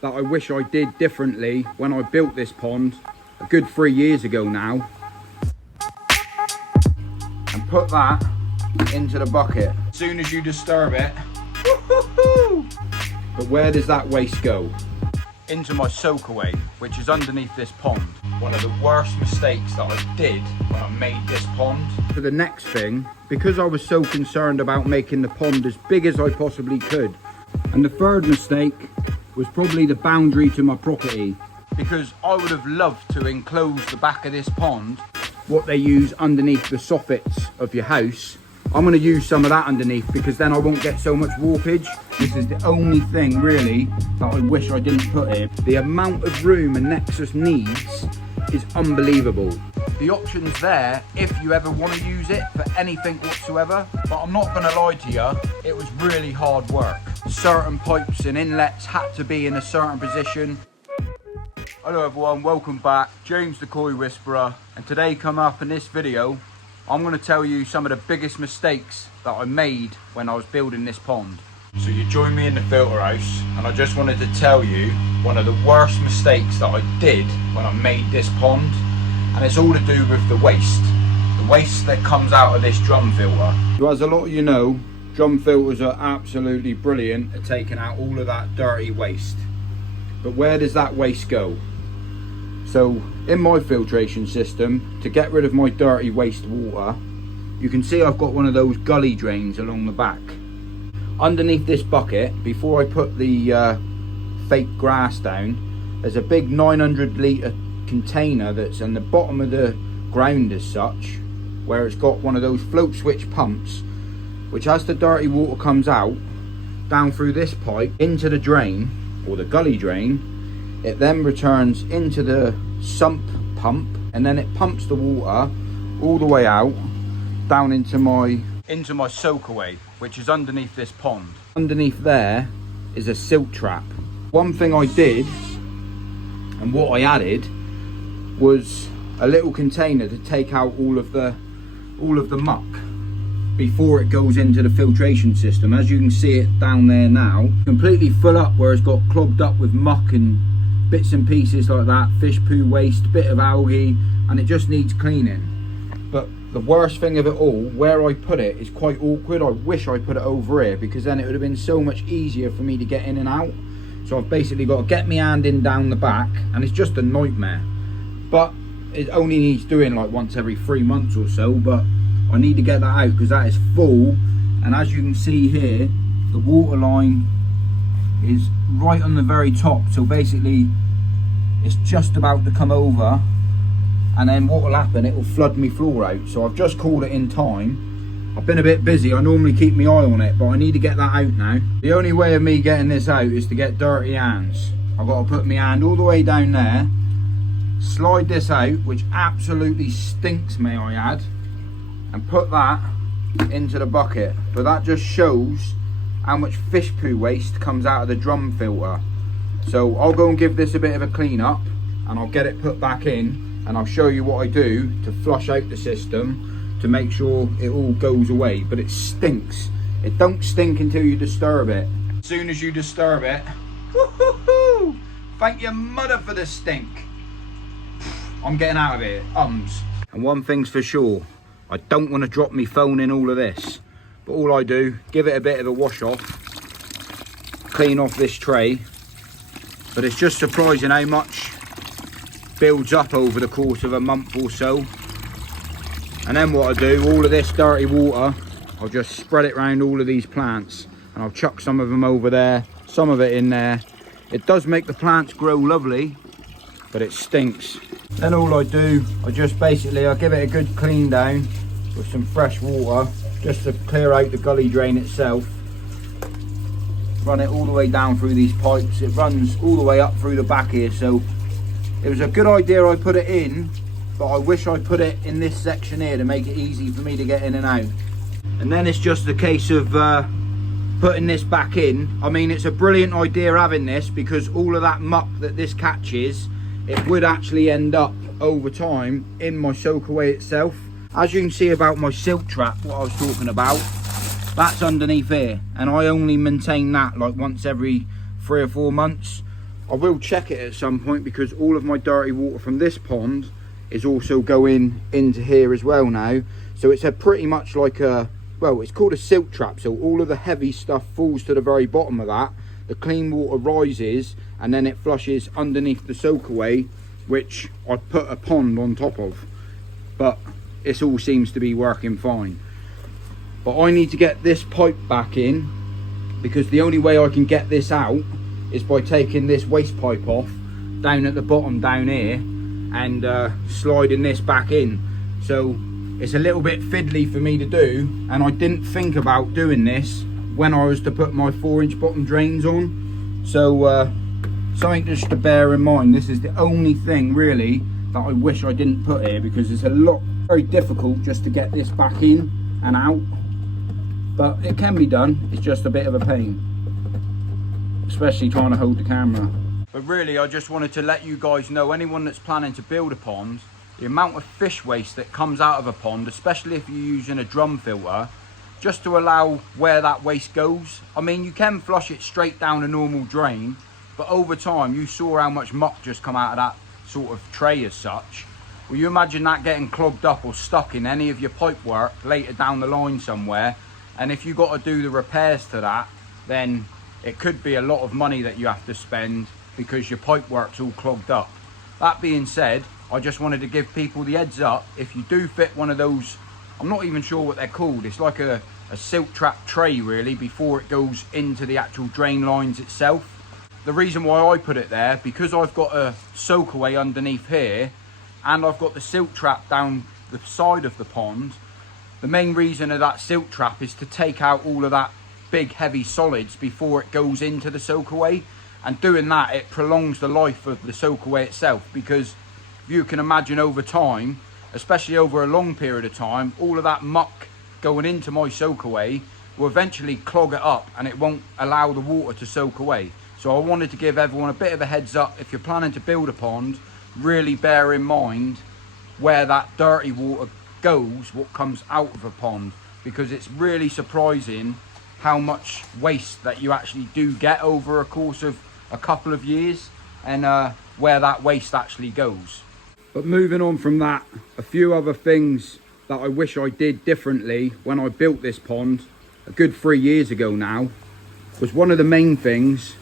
that I wish I did differently when I built this pond a good 3 years ago now. And put that into the bucket. As soon as you disturb it, woo-hoo-hoo! But where does that waste go? Into my soakaway, which is underneath this pond. One of the worst mistakes that I did when I made this pond. For the next thing, because I was so concerned about making the pond as big as I possibly could. And the third mistake was probably the boundary to my property. Because I would have loved to enclose the back of this pond, what they use underneath the soffits of your house. I'm going to use some of that underneath because then I won't get so much warpage. This is the only thing really that I wish I didn't put in. The amount of room a Nexus needs is unbelievable. The option's there if you ever want to use it for anything whatsoever, but I'm not going to lie to you, it was really hard work. Certain pipes and inlets had to be in a certain position. Hello everyone, welcome back. James the Koi Whisperer, and today come up in this video I'm going to tell you some of the biggest mistakes that I made when I was building this pond. So you join me in the filter house, and I just wanted to tell you one of the worst mistakes that I did when I made this pond, and it's all to do with the waste that comes out of this drum filter. So as a lot of you know, drum filters are absolutely brilliant at taking out all of that dirty waste. But where does that waste go? So in my filtration system, to get rid of my dirty waste water, you can see I've got one of those gully drains along the back. Underneath this bucket, before I put the fake grass down, there's a big 900 litre container that's in the bottom of the ground as such, where it's got one of those float switch pumps, which as the dirty water comes out, down through this pipe, into the drain, or the gully drain, it then returns into the sump pump, and then it pumps the water all the way out down into my soakaway, which is underneath this pond. Underneath there is a silt trap. One thing I did, and what I added, was a little container to take out all of the muck before it goes into the filtration system. As you can see it down there now, completely full up where it's got clogged up with muck and bits and pieces like that, fish poo waste, bit of algae, and it just needs cleaning. But the worst thing of it all, where I put it is quite awkward. I wish I put it over here, because then it would have been so much easier for me to get in and out. So I've basically got to get my hand in down the back, and it's just a nightmare. But it only needs doing like once every 3 months or so, but I need to get that out because that is full. And as you can see here, the water line is right on the very top, so basically it's just about to come over, and then what will happen, it will flood me floor out. So I've just called it in time. I've been a bit busy, I normally keep my eye on it, but I need to get that out now. The only way of me getting this out is to get dirty hands. I've got to put my hand all the way down there, slide this out, which absolutely stinks, may I add, and put that into the bucket. But that just shows how much fish poo waste comes out of the drum filter. So I'll go and give this a bit of a clean up, and I'll get it put back in, and I'll show you what I do to flush out the system to make sure it all goes away. But it stinks. It don't stink until you disturb it. As soon as you disturb it, woo-hoo-hoo! Thank your mother for the stink. I'm getting out of here, And one thing's for sure, I don't want to drop my phone in all of this. But all I do, give it a bit of a wash off, clean off this tray. But it's just surprising how much builds up over the course of a month or so. And then what I do, all of this dirty water, I'll just spread it around all of these plants, and I'll chuck some of them over there, some of it in there. It does make the plants grow lovely, but it stinks. Then all I do, I give it a good clean down with some fresh water, just to clear out the gully drain itself. Run it all the way down through these pipes. It runs all the way up through the back here, so it was a good idea I put it in, but I wish I put it in this section here to make it easy for me to get in and out. And then it's just a case of putting this back in. I mean, it's a brilliant idea having this, because all of that muck that this catches, it would actually end up over time in my soakaway itself. As you can see about my silt trap, what I was talking about, that's underneath here, and I only maintain that like once every 3 or 4 months. I will check it at some point, because all of my dirty water from this pond is also going into here as well now. So it's a pretty much like a, well, it's called a silt trap. So all of the heavy stuff falls to the very bottom of that. The clean water rises and then it flushes underneath the soakaway, which I put a pond on top of. But it all seems to be working fine. But I need to get this pipe back in, because the only way I can get this out is by taking this waste pipe off down at the bottom down here and sliding this back in. So it's a little bit fiddly for me to do, and I didn't think about doing this when I was to put my 4-inch bottom drains on. So something just to bear in mind. This is the only thing really that I wish I didn't put here, because it's very difficult just to get this back in and out. But it can be done. It's just a bit of a pain, especially trying to hold the camera. But really, I just wanted to let you guys know, anyone that's planning to build a pond, the amount of fish waste that comes out of a pond, especially if you're using a drum filter, just to allow where that waste goes. I mean, you can flush it straight down a normal drain, but over time, you saw how much muck just come out of that sort of tray as such. Well, you imagine that getting clogged up or stuck in any of your pipe work later down the line somewhere, and if you got to do the repairs to that, then it could be a lot of money that you have to spend, because your pipe work's all clogged up. That being said, I just wanted to give people the heads up. If you do fit one of those, I'm not even sure what they're called, it's like a silt trap tray really, before it goes into the actual drain lines itself. The reason why I put it there, because I've got a soakaway underneath here and I've got the silt trap down the side of the pond. The main reason of that silt trap is to take out all of that big heavy solids before it goes into the soakaway, and doing that, it prolongs the life of the soakaway itself, because you can imagine over time, especially over a long period of time, all of that muck going into my soakaway will eventually clog it up and it won't allow the water to soak away. So I wanted to give everyone a bit of a heads up. If you're planning to build a pond, really bear in mind where that dirty water goes, what comes out of a pond, because it's really surprising how much waste that you actually do get over a course of a couple of years, and where that waste actually goes. But moving on from that, a few other things that I wish I did differently when I built this pond a good 3 years ago now, was one of the main things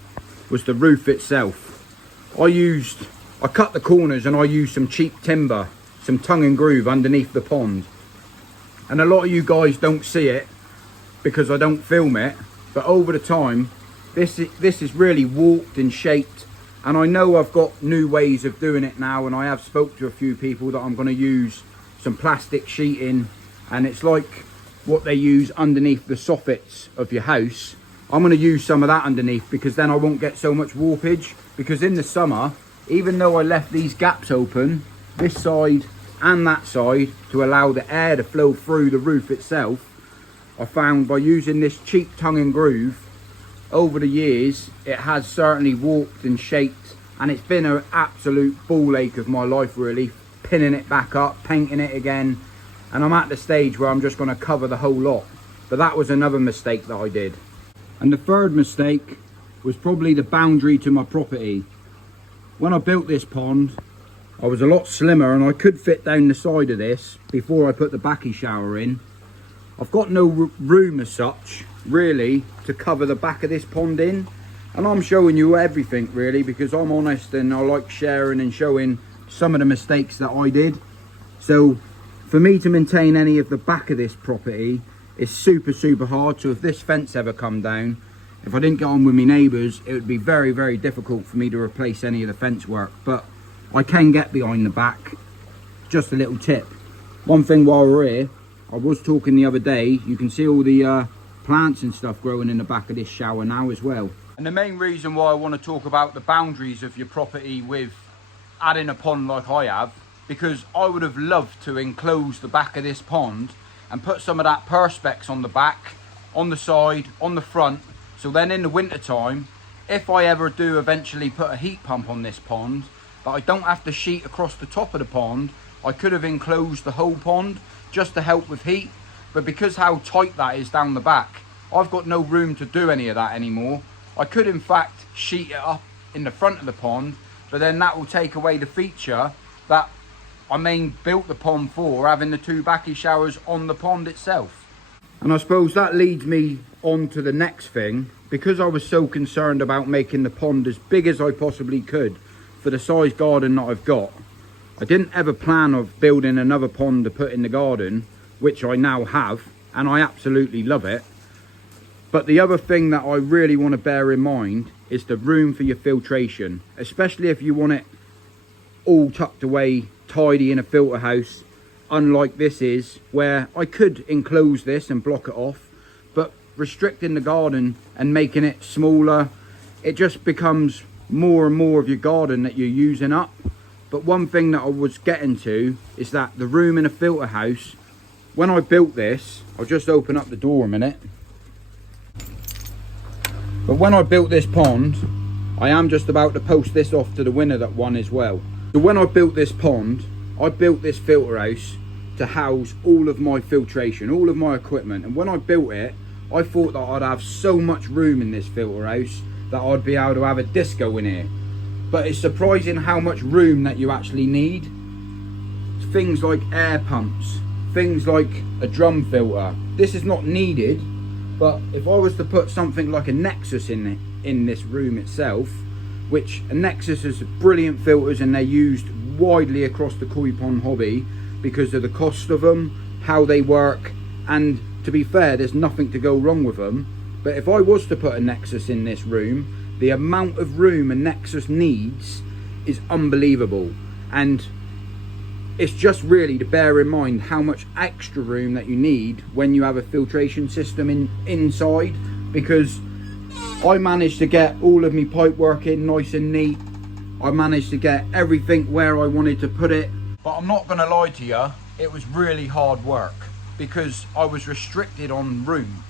was the roof itself. I cut the corners and I used some cheap timber, some tongue and groove underneath the pond. And a lot of you guys don't see it because I don't film it, but over the time, this is really warped and shaped. And I know I've got new ways of doing it now, and I have spoke to a few people that I'm going to use some plastic sheeting, and it's like what they use underneath the soffits of your house. I'm going to use some of that underneath, because then I won't get so much warpage. Because in the summer, even though I left these gaps open, this side and that side, to allow the air to flow through the roof itself, I found by using this cheap tongue and groove, over the years, it has certainly warped and shaped, and it's been an absolute ball ache of my life really, pinning it back up, painting it again, and I'm at the stage where I'm just going to cover the whole lot. But that was another mistake that I did. And the third mistake was probably the boundary to my property. When I built this pond, I was a lot slimmer and I could fit down the side of this before I put the backy shower in. I've got no room as such really to cover the back of this pond in, and I'm showing you everything really, because I'm honest and I like sharing and showing some of the mistakes that I did. So for me to maintain any of the back of this property is super hard. So if this fence ever come down, if I didn't get on with my neighbours, it would be very difficult for me to replace any of the fence work. But I can get behind the back. Just a little tip. One thing while we're here, I was talking the other day, you can see all the plants and stuff growing in the back of this shower now as well. And the main reason why I want to talk about the boundaries of your property with adding a pond like I have, because I would have loved to enclose the back of this pond and put some of that perspex on the back, on the side, on the front, so then in the winter time, if I ever do eventually put a heat pump on this pond, that I don't have to sheet across the top of the pond, I could have enclosed the whole pond just to help with heat. But because how tight that is down the back, I've got no room to do any of that anymore. I could in fact sheet it up in the front of the pond, but then that will take away the feature that I built the pond for, having the 2 backy showers on the pond itself. And I suppose that leads me on to the next thing. Because I was so concerned about making the pond as big as I possibly could for the size garden that I've got, I didn't ever plan of building another pond to put in the garden, which I now have, and I absolutely love it. But the other thing that I really want to bear in mind is the room for your filtration, especially if you want it all tucked away tidy in a filter house, unlike this is, where I could enclose this and block it off, but restricting the garden and making it smaller, it just becomes more and more of your garden that you're using up. But one thing that I was getting to is that the room in a filter house, when I built this, I'll just open up the door a minute. But when I built this pond, I am just about to post this off to the winner that won as well. So when I built this pond, I built this filter house to house all of my filtration, all of my equipment. And when I built it, I thought that I'd have so much room in this filter house that I'd be able to have a disco in here. But it's surprising how much room that you actually need. Things like air pumps, things like a drum filter. This is not needed, but if I was to put something like a Nexus in this room itself, which a Nexus is brilliant filters and they're used widely across the koi pond hobby because of the cost of them, how they work, and to be fair, there's nothing to go wrong with them. But if I was to put a Nexus in this room, the amount of room a Nexus needs is unbelievable. And it's just really to bear in mind how much extra room that you need when you have a filtration system inside, because I managed to get all of my pipe work in nice and neat. I managed to get everything where I wanted to put it. But I'm not going to lie to you, it was really hard work because I was restricted on room,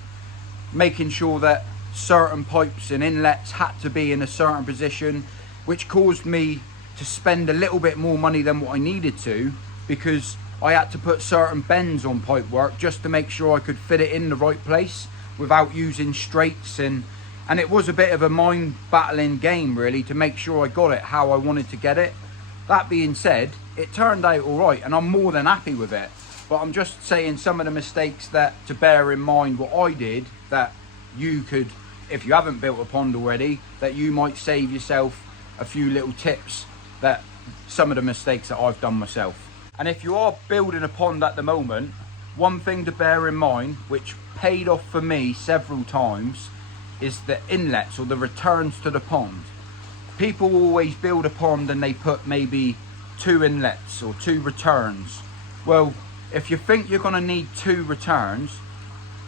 making sure that certain pipes and inlets had to be in a certain position, which caused me to spend a little bit more money than what I needed to, because I had to put certain bends on pipe work just to make sure I could fit it in the right place without using straights, and it was a bit of a mind battling game really to make sure I got it how I wanted to get it. That being said, it turned out all right and I'm more than happy with it. But I'm just saying some of the mistakes that to bear in mind what I did, that you could, if you haven't built a pond already, that you might save yourself a few little tips, that some of the mistakes that I've done myself. And if you are building a pond at the moment, one thing to bear in mind, which paid off for me several times, is the inlets or the returns to the pond. People always build a pond and they put maybe 2 inlets or 2 returns. Well, if you think you're going to need 2 returns,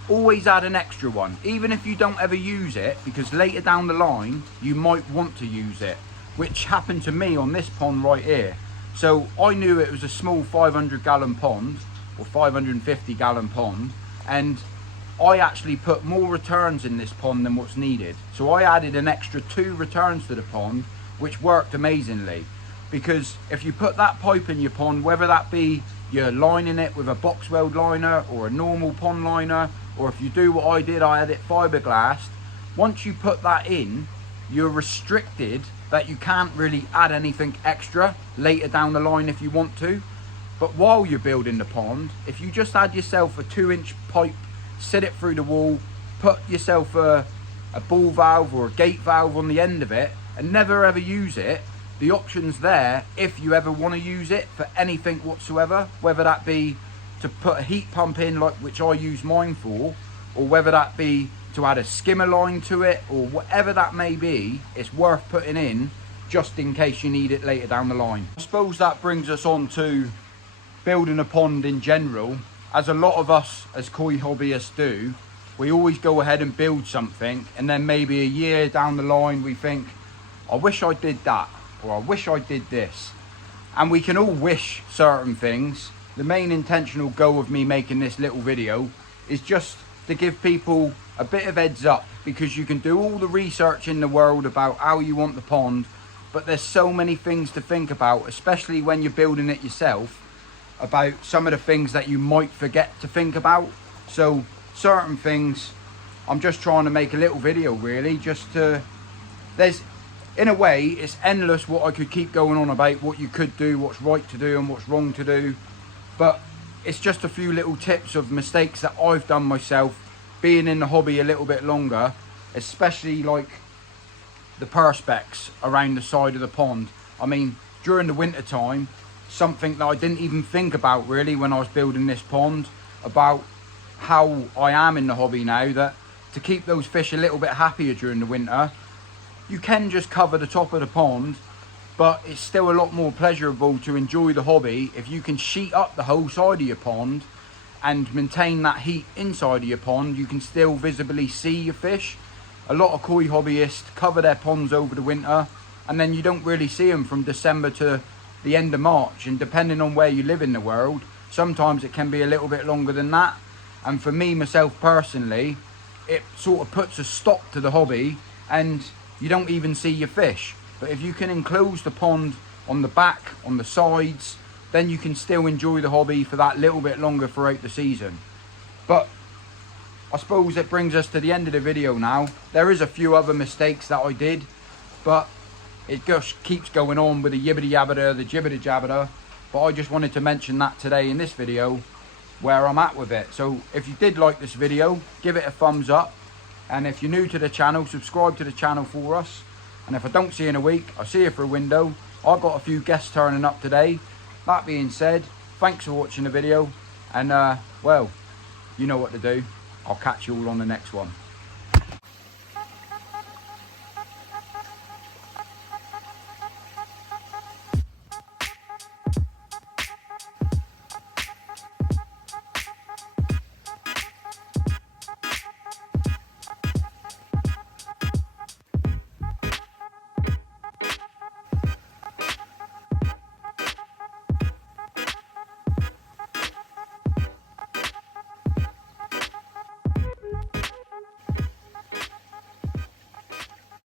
always add an extra one, even if you don't ever use it, because later down the line you might want to use it, which happened to me on this pond right here. So I knew it was a small 500 gallon pond or 550 gallon pond, and I actually put more returns in this pond than what's needed. So I added an extra 2 returns to the pond, which worked amazingly. Because if you put that pipe in your pond, whether that be you're lining it with a box weld liner or a normal pond liner, or if you do what I did, I had it fiberglass, once you put that in, you're restricted that you can't really add anything extra later down the line if you want to. But while you're building the pond, if you just add yourself a 2-inch pipe, sit it through the wall, put yourself a ball valve or a gate valve on the end of it, and never ever use it, the option's there if you ever want to use it for anything whatsoever, whether that be to put a heat pump in, like which I use mine for, or whether that be to add a skimmer line to it, or whatever that may be, it's worth putting in just in case you need it later down the line. I suppose that brings us on to building a pond in general. As a lot of us as koi hobbyists do, we always go ahead and build something, and then maybe a year down the line we think, I wish I did that, or I wish I did this. And we can all wish certain things. The main intentional goal of me making this little video is just to give people a bit of heads up, because you can do all the research in the world about how you want the pond, but there's so many things to think about, especially when you're building it yourself, about some of the things that you might forget to think about. So certain things, I'm just trying to make a little video really, just to, in a way, it's endless what I could keep going on about, what you could do, what's right to do and what's wrong to do. But it's just a few little tips of mistakes that I've done myself, being in the hobby a little bit longer, especially like the perspex around the side of the pond. I mean, during the winter time, something that I didn't even think about really when I was building this pond, about how I am in the hobby now, that to keep those fish a little bit happier during the winter, you can just cover the top of the pond, but it's still a lot more pleasurable to enjoy the hobby if you can sheet up the whole side of your pond and maintain that heat inside of your pond. You can still visibly see your fish. A lot of koi hobbyists cover their ponds over the winter, and then you don't really see them from December to the end of March, and depending on where you live in the world, sometimes it can be a little bit longer than that. And for me, myself personally, it sort of puts a stop to the hobby and you don't even see your fish. But if you can enclose the pond on the back, on the sides, then you can still enjoy the hobby for that little bit longer throughout the season. But I suppose it brings us to the end of the video now. There is a few other mistakes that I did, but it just keeps going on with the yibbity yabbada, the jibbity jabbada. But I just wanted to mention that today in this video, where I'm at with it. So if you did like this video, give it a thumbs up. And if you're new to the channel, subscribe to the channel for us. And if I don't see you in a week, I'll see you for a window. I've got a few guests turning up today. That being said, thanks for watching the video. And well, you know what to do. I'll catch you all on the next one.